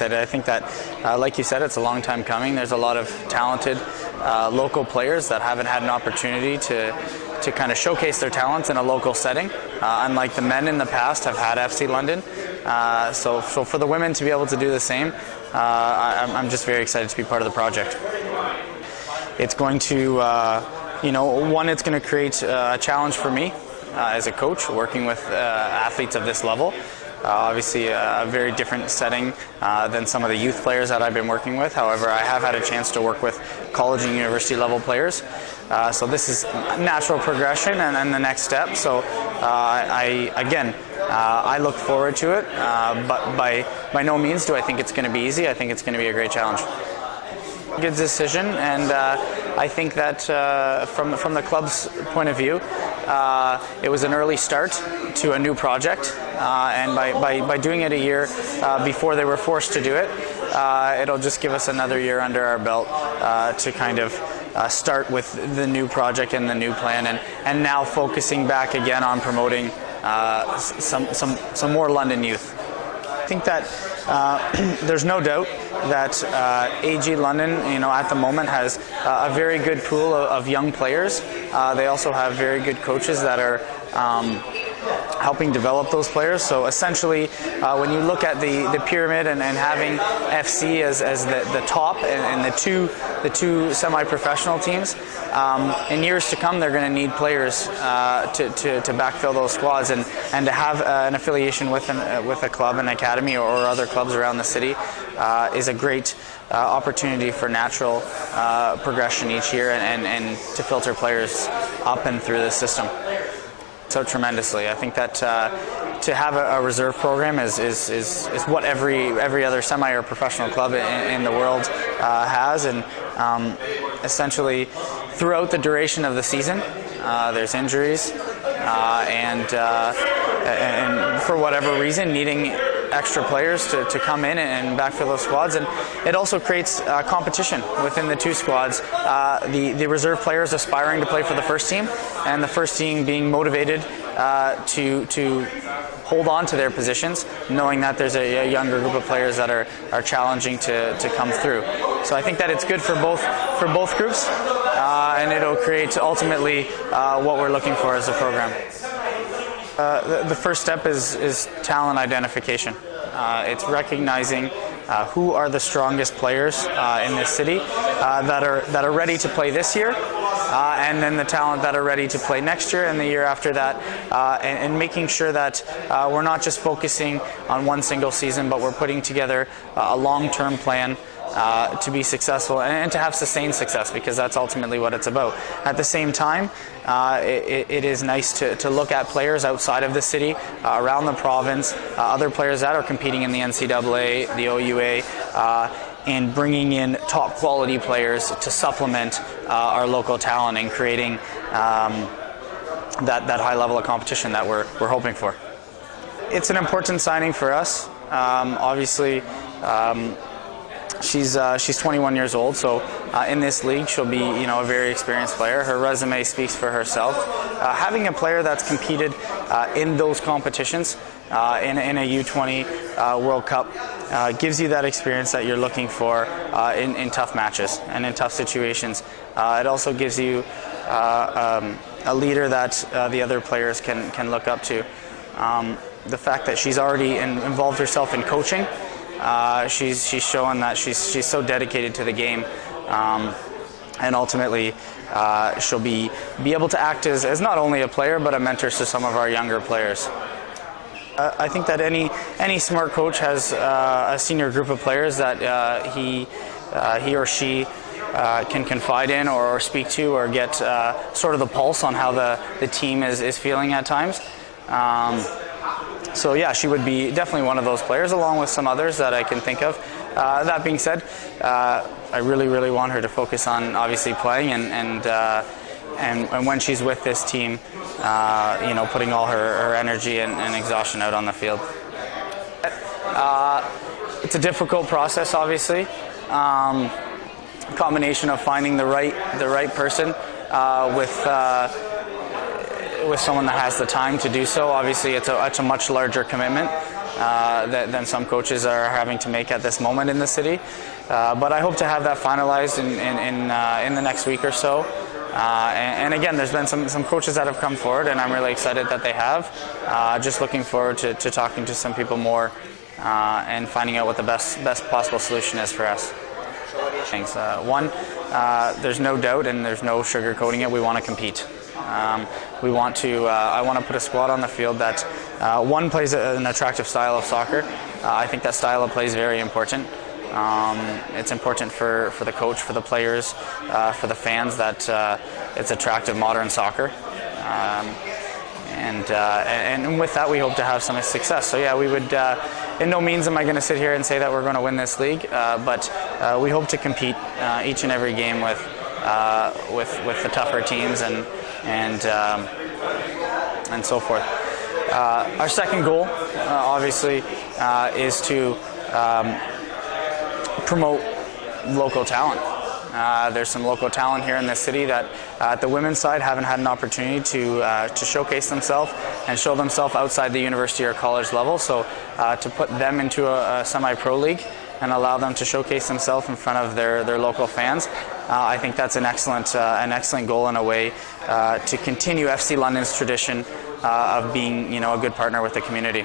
I think that, like you said, it's a long time coming. There's a lot of talented local players that haven't had an opportunity to kind of showcase their talents in a local setting, unlike the men in the past have had FC London. So for the women to be able to do the same, I'm just very excited to be part of the project. It's going to, one, it's going to create a challenge for me as a coach working with athletes of this level. Obviously a very different setting than some of the youth players that I've been working with. However, I have had a chance to work with college and university level players. So this is natural progression and the next step. So I look forward to it, but by no means do I think it's going to be easy. I think it's going to be a great challenge. Good decision, and I think that from the club's point of view, it was an early start to a new project, and by doing it a year before they were forced to do it, it'll just give us another year under our belt to kind of start with the new project and the new plan, and now focusing back again on promoting some more London youth. I think that there's no doubt that AG London, at the moment has a very good pool of young players. They also have very good coaches that are helping develop those players. So essentially, when you look at the pyramid and having FC as the top and the two semi-professional teams, in years to come, they're going to need players to backfill those squads, and to have an affiliation with a club, an academy, or other clubs around the city is a great opportunity for natural progression each year and to filter players up and through the system. So tremendously. I think that to have a reserve program is what every other semi or professional club in the world has, and essentially throughout the duration of the season there's injuries and for whatever reason needing extra players to come in and backfill those squads, and it also creates competition within the two squads. The reserve players aspiring to play for the first team, and the first team being motivated to hold on to their positions, knowing that there's a younger group of players that are challenging to come through. So I think that it's good for both groups, and it'll create ultimately what we're looking for as a program. The first step is talent identification. It's recognizing who are the strongest players in this city that are ready to play this year, and then the talent that are ready to play next year and the year after that, and making sure that we're not just focusing on one single season, but we're putting together a long-term plan to be successful and to have sustained success, because that's ultimately what it's about. At the same time, it is nice to look at players outside of the city, around the province, other players that are competing in the NCAA, the OUA, and bringing in top quality players to supplement our local talent and creating that high level of competition that we're hoping for. It's an important signing for us. Obviously, she's 21 years old, so in this league she'll be a very experienced player. Her resume speaks for herself. Having a player that's competed in those competitions, in a U20 World Cup, gives you that experience that you're looking for in tough matches and in tough situations. It also gives you a leader that the other players can look up to. The fact that she's already involved herself in coaching, she's shown that she's so dedicated to the game, and ultimately she'll be able to act as not only a player but a mentor to some of our younger players. I think that any smart coach has a senior group of players that he or she can confide in or speak to, or get sort of the pulse on how the team is feeling at times. So yeah, she would be definitely one of those players, along with some others that I can think of. That being said, I really want her to focus on obviously playing and when she's with this team, putting all her energy and exhaustion out on the field. It's a difficult process, obviously. Combination of finding the right person with someone that has the time to do so. Obviously, it's a much larger commitment. than some coaches are having to make at this moment in the city. But I hope to have that finalized in the next week or so. And again, there's been some coaches that have come forward, and I'm really excited that they have. Just looking forward to talking to some people more and finding out what the best possible solution is for us. Things. One, there's no doubt and there's no sugarcoating it. We want to compete. We want to. I want to put a squad on the field that one plays an attractive style of soccer. I think that style of play is very important. It's important for the coach, for the players, for the fans that it's attractive modern soccer. And with that, we hope to have some success. So yeah, we would. In no means am I going to sit here and say that we're going to win this league, but we hope to compete each and every game with the tougher teams and so forth. Our second goal, obviously, is to promote local talent. There's some local talent here in the city that at the women's side haven't had an opportunity to showcase themselves and show themselves outside the university or college level. So to put them into a semi-pro league and allow them to showcase themselves in front of their local fans, I think that's an excellent goal in a way to continue FC London's tradition of being a good partner with the community.